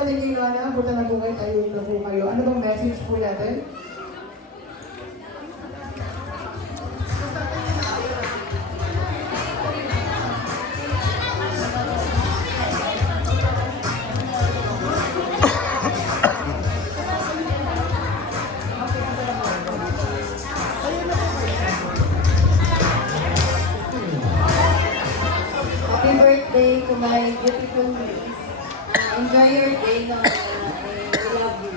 natin kayo na, punta na po kayo, tayo na po kayo. Ano bang message po natin? Happy birthday to my beautiful niece. Enjoy your day, Nona. I love you.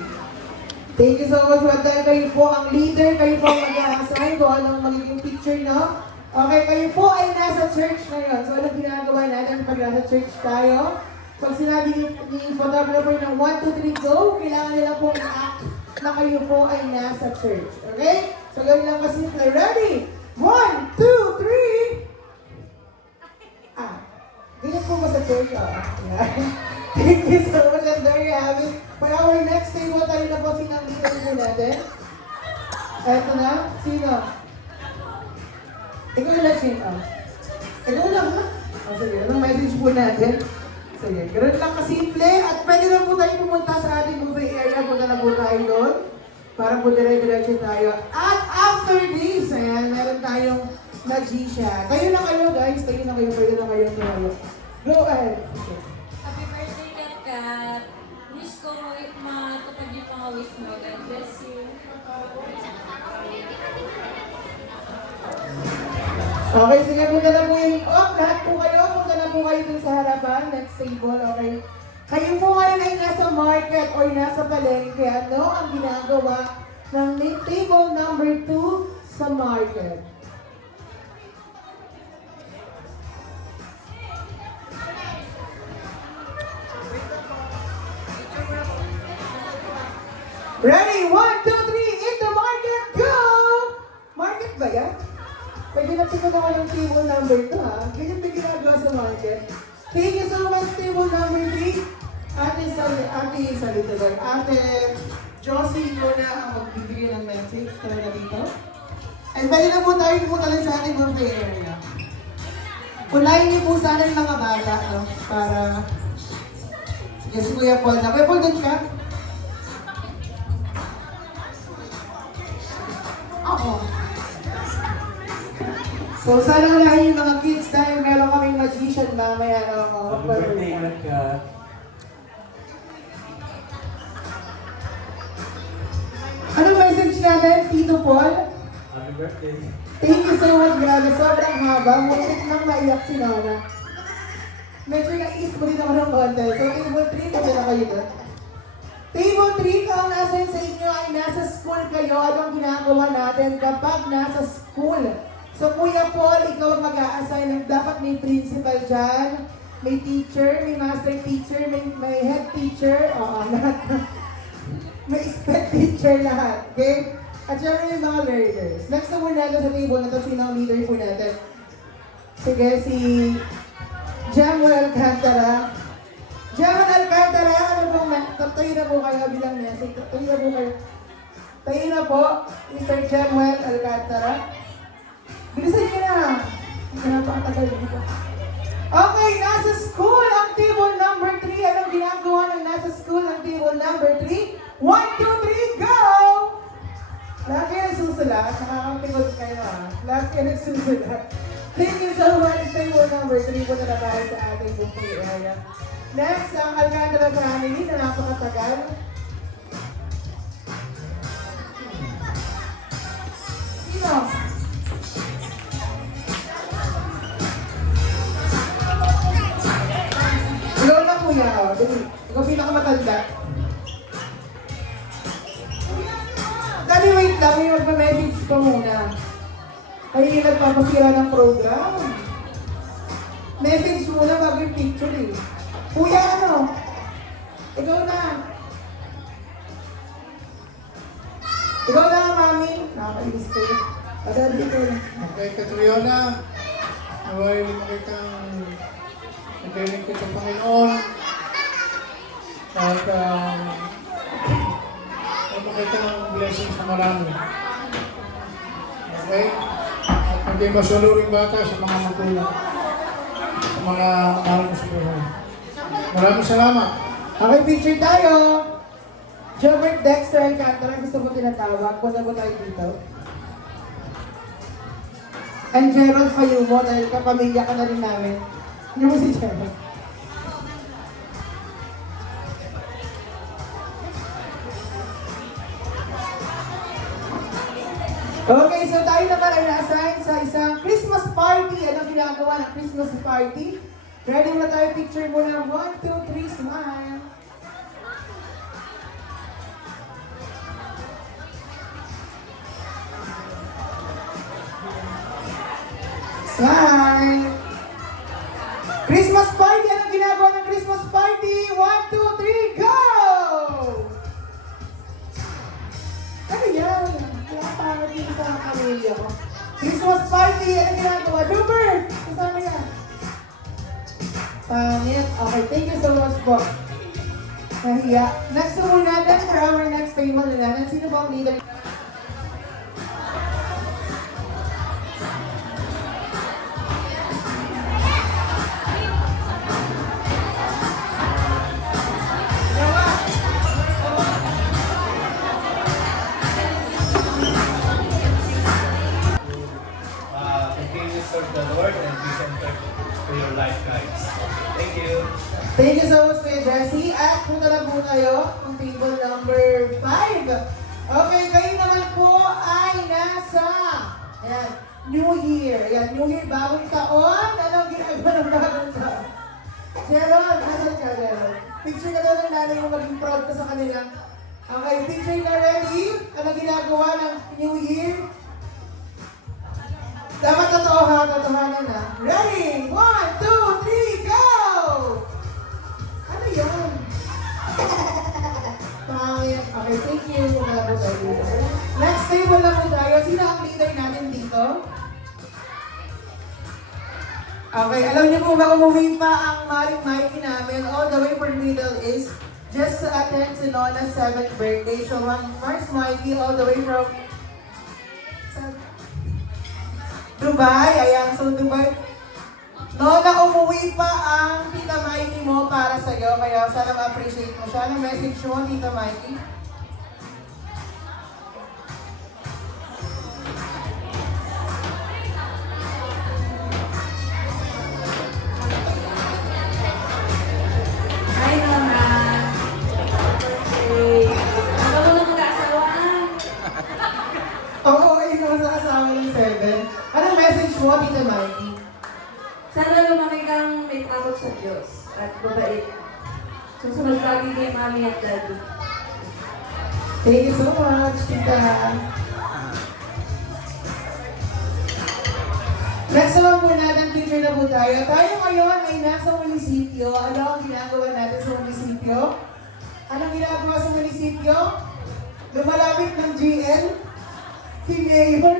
Thank you so much, Wanda. Kayo po ang leader, kayo po ang mag-a-assign kung anong magiging picture, no? Okay, kayo po ay nasa church ngayon. So, anong ginagawa natin pag nasa church tayo? Pag sinabi ni photographer ng 1, 2, 3, go, kailangan nila po i-act na kayo po ay nasa church. Okay? So, gawin lang kasi, ready? 1, 2, 3! Ganyan po ba sa church? Yeah. Thank you so much, and there you have it. For our next table, tayo na po sinang leader po natin. Eto na, sino? Ikaw na, sino? Ikaw lang, ha? Sige, anong message po natin? Sige, ganoon lang kasimple. At pwede na po tayo pumunta sa ating buffet area. Punta na po tayo doon. Para po dire-diretso tayo. At after this, ayan, meron tayong magician. Kayo na kayo, guys. Kayo na kayo. Pwede na kayo. Go ahead. Happy birthday, Kat Kat. Wish ko matupad yung mga wish mo. God bless you. Okay, sige, punta na po yung lahat po kayo. Punta na po kayo dun sa harapan. Next table, okay? Kayo po ngayon ay nasa market or nasa palengke. Ano ang ginagawa ng table number 2 sa market? Ready? 1, 2, 3, in the market, go! Market ba yan? Pwede na pinagawa ng table number 2, ha? Ganyan ba ginagawa sa market? Thank you so much, table number 3. Ate Josie, ikaw na ang magbibigay ng message talaga dito. And pwede na po tayo pumunta lang sa ating buffet area. Punayin niyo po sana yung mga bata, no? Para... Sige, si Kuya Paul na. Kuya Paul, doon ka? Oo. So, sana unahin yung mga kids dahil meron kaming magician mamaya na mga Happy birthday, Kat. Anong message natin, Tito Paul? Happy birthday. Thank you so much, grabe. Sobrang haba. Muntik nang maiyak si Nona. Medyo naiisip ko din ako ng konti. So, table 3, kasi na kayo doon. Table 3, kung nasa sa inyo ay nasa school kayo, anong ginagawa natin kapag nasa school? So, Kuya Paul, ikaw ang mag-a-assign. Dapat may principal dyan, may teacher, may master teacher, may head teacher, lahat. May sped teacher lahat, okay? At syempre yung mga learners. Next na muna natin sa table na ito, sino ang leader po natin? Sige, si Jamuel Alcantara. Jamuel Alcantara, ano pong tayo na po kayo bilang message. Tayo na po kayo. Tayo na po, Mr. Jamuel Alcantara. Bilisan niyo na. Hindi na pakatagal dito. Okay, nasa school ang table number 3. Anong ginagawa ng nasa school ang table number 3? 1, 2, 3, go! Lahat kayo nagsusulat. Nakakatingod kayo, ha? Lahat kayo nagsusulat. Thank you so much. Table number 3 po na tayo sa ating buffet area. Next, ang Alcantara family na napakatagal. Sino? Ikaw na kuya. Ikaw pinakamatanda. Dali, wait lang. May magpa-message pa muna. Kayo yung nagpapasira ng program. Message muna bago yung picture eh. Kuya, ano? Ikaw na. Ikaw na, mami. Nakakainis kayo. Padali ko na. Okay, Katriona. Naway makitang nagdinig ko sa Panginoon. At makita ng blessing sa marami. Okay? At hindi masunuring bata sa mga magulang. Sa mga mahal mo sa buhay. Maraming salamat. Okay, picture tayo. Jobert Dexter Alcantara, gusto mo tinatawag? Punta mo tayo dito. And Gerald Fayumo, dahil kapamilya ka na rin namin. Hindi mo si Gerald. Okay, so tayo naman ay na-assign sa isang Christmas party. Anong ginagawa ng Christmas party? Ready na tayo, picture mo na. 1, 2, 3, smile. Smile. Christmas party! Anong ginagawa ng Christmas party? 1, 2, 3, go! Ano yan? Kaya parang dito sa pamilya ko. Christmas party! Anong ginagawa? Jobert! Kasama yan. Pangit. Okay, thank you so much po. Nahiya. Next na muna natin for our next table na natin. Sino ba ang leader? Continue to serve the Lord and be centered to your life, guys. Thank you. Thank you so much, Kuya Jessie. At punta na po tayo ang table number 5. Okay, kayo naman po ay nasa ayan, New Year. Ayan, New Year, bagong taon. Anong ginagawa ng bagong taon? Gerald, nasan ka, Gerald? Picture ka daw ng nanay mo, maging proud ka sa kanila. Okay, picture na ready. Anong ginagawa ng New Year? Dapat totoo ha, totohanan na. Ready? 1, 2, 3, go! Ano yun? Pangit. Okay, thank you. Wala po tayo dito. Next table na po tayo. Sino ang leader natin dito? Okay, alam niyo po ba umuwi pa ang Maring Mikey namin all the way from Middle East just to attend si Nona's 7th birthday. So, Mars Mikey all the way from Dubai. Ayan, so Dubai. Nona, umuwi pa ang Tita Mikey mo para sa'yo. Kaya sana ma-appreciate mo siya. Anong message mo, Tita Mikey? Hi, Nona. Birthday. Ang mo na mag-aasawaan. Oo, ayun naman sa asawa ng 7. Anong message mo, Tita Mikey? Sana lumaki kang may takot sa Diyos at babait. Susunod lagi kay Mami at Daddy. Thank you so much, Tita. Next naman po natin, picture na po tayo. Tayo ngayon ay nasa munisipyo. Ano ang ginagawa natin sa munisipyo? Anong ginagawa sa munisipyo? Lumalapit ng GL. Si Mayor.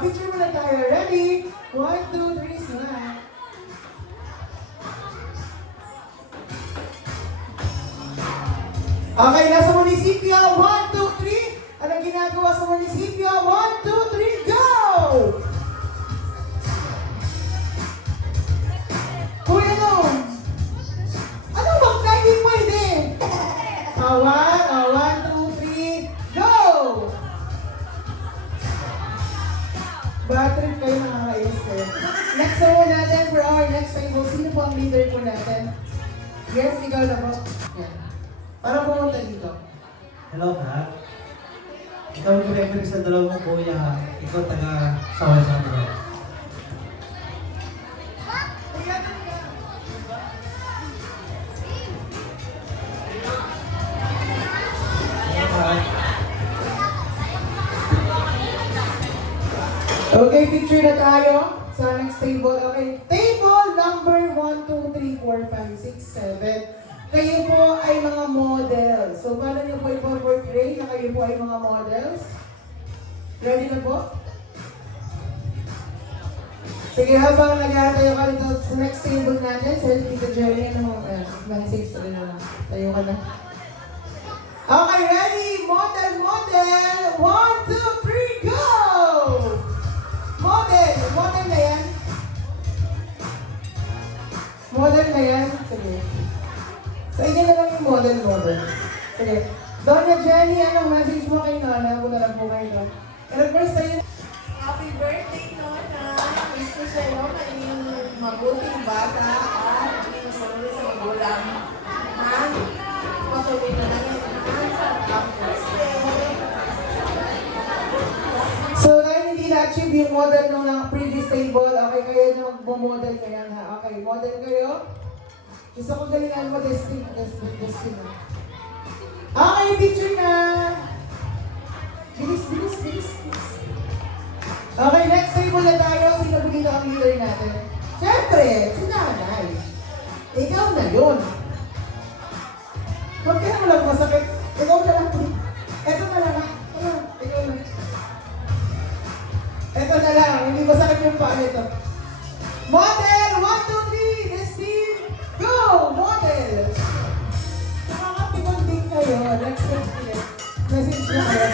Picture mo na tayo. Ready? 1, 2, 3, smile. Okay, nasa munisipyo. 1, 2, 3. Anong ginagawa sa munisipyo? 1, 2, 3, go! Kuya Nung! Ano bang na hindi pwede? 1, 2, 3, go! Bad trip kayo, nakakainis kayo. Next na po natin for our next table. Sino po ang leader po natin? Yes, ikaw na po. Yan. Para pumunta dito. Hello, Pat. Ikaw yung referee sa dalawang kuya, ha? Ikaw taga-sawal sa mga. Okay, picture na tayo sa next table. Okay, table number 1, 2, 3, 4, 5, 6, 7. Kayo po ay mga models. So, paano niyo po i-portray na kayo po ay mga models? Ready na po? Sige, habang nag-aatayo ka dito sa next table natin, sa Tita Jelly, ano mo, message ko rin na. Tayo ka na. Okay, ready? Model, model! 1, 2, 3, go! Model! Model na yan? Model na yan? Sige. Sa inyo na lang yung model. Sige. Doña Jenny, anong message mo kay Nona? Punta lang po kayo doon. And of course, sa'yo. Happy birthday, Nona! Wish ko sa'yo maging mabuting bata at hindi masunod sa magulang. Ha? Patuloy na lang yung sa campus. So, dahil hindi na-achieve yung model nung ng previous table, okay, kayo nyo mag-model kaya ha. Okay, model kayo. Gusto ko galingan mo, Destiny. Okay, picture na! Bilis. Okay, next table na tayo. Sino dito ang leader natin? Siyempre, si Nanay. Ikaw na yun. Huwag ka na lang masakit. Ikaw na lang. Ito na lang. Ikaw na. Ito na lang. Hindi masakit yung paa nito. Model! 1, 2, 3! Let's see! Go! Model! Nakakapikon din kayo. Next message na kayo.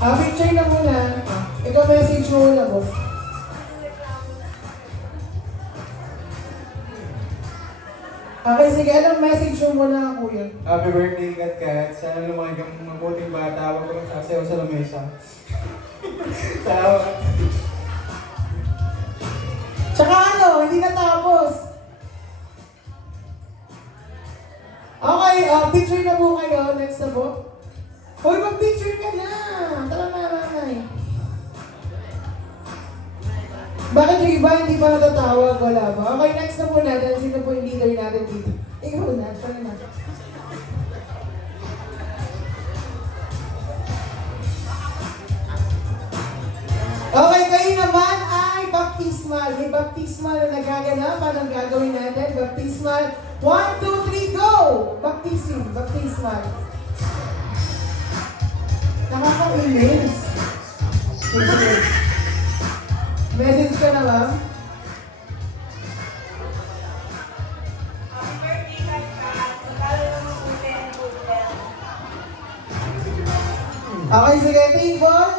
Picture na muna. Ikaw message mo muna, boss. Okay, sige. Anong message mo muna, kuya? Happy birthday, Kat. Sana lumaki kang mabuting bata. Huwag kang sasayaw sa lamesa. Salamat. Tsaka ano, hindi natapos. Okay, picture na po kayo. Next na po. Hoy, mag-picture ka na! Tara na, nanay. Bakit yung iba hindi pa natatawag? Wala ba? Okay, next na po natin. Sino po yung leader natin dito? Ikaw na, tara na. Okay, kayo naman ay baptismal. May baptismal na nagaganap. Anong gagawin natin? Baptismal. 1, 2, 3, go! Baptismal. Nakakainis. Message ka na, ma'am? Happy birthday, Kat. Pagkala naman mabuti ang budel. Okay, sige. Table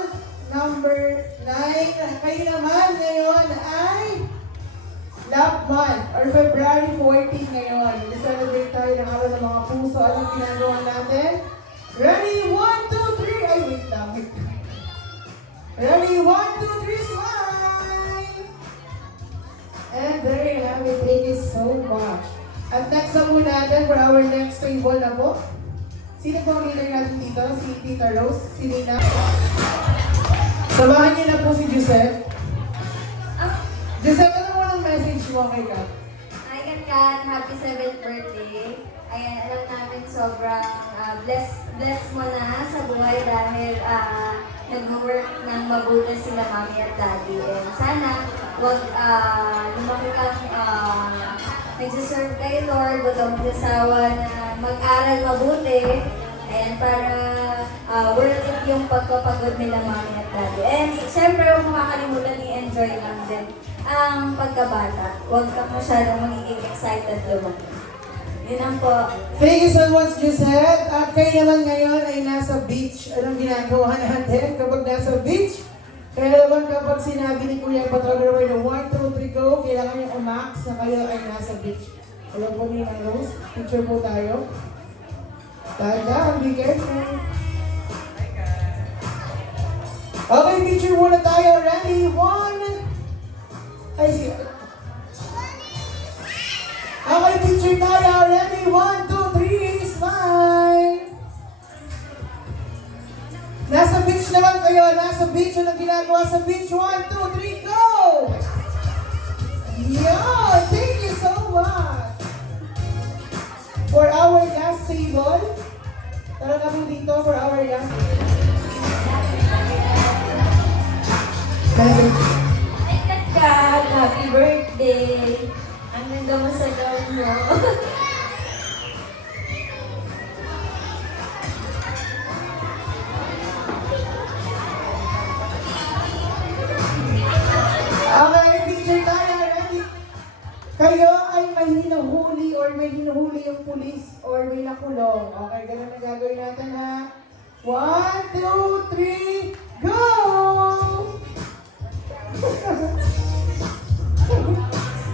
number 9. Kayo naman ngayon ay Love Month or February 14 ngayon. I-celebrate tayo ng araw ng mga puso. Anong ginagawa natin? Ready? 1, 2, 3. Ay, wait lang. Ready? 1, 2, 3. Smile! And there you have it. Thank you so much. At next na muna natin for our next table na po. Sino po ang leader natin dito? Si Tita Rose? Si Nina? Samahan niyo na po si Joseph. Joseph, ano mo ang message mo kay Kat? Hi, Kat. Happy 7th birthday. Ayan, alam namin sobrang bless mo na sa buhay dahil nag-work ng mabuti sila mami at daddy. And sana, wag lumaki kang nagsiserve kay Lord, wag kang magsasawa na mag-aral mabuti. Ayan, para worth it yung pagpapagod nila mami at daddy. And syempre, huwag makakalimutan i-enjoy lang din ang pagkabata. Huwag ka masyadong magiging excited lumaki. Yun ang po. Thank you so much, Joseph. At kayo naman ngayon ay nasa beach. Anong ginagawa natin kapag nasa beach? Kaya naman kapag sinabi ni Kuya Photographer na 1, 2, 3, go, kailangan nyo umax na kayo ay nasa beach. Alam po ni Mang Rose, picture po tayo. Tanda, be careful. Okay, picture muna tayo. Ready? 1. Ay, sige. Okay, picture tayo. Ready? 1, 2, 3, smile! Nasa beach naman kayo. Nasa beach. Anong ginagawa sa beach? 1, 2, 3, go! Yeah! Thank you so much! For our last table, tara na po dito for our last message. Hi, Kat! Happy birthday! Ang ganda mo sa gown mo. Okay, picture tayo. Ready? Kayo ay may hinuhuli or may hinuhuli yung pulis or may nakulong. Okay, ganun na gagawin natin ha. 1, 2, 3, go!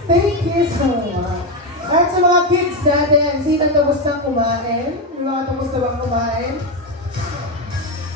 Thank you so much. At sa mga kids natin, sino tapos na kumain? Yung mga tapos na bang kumain?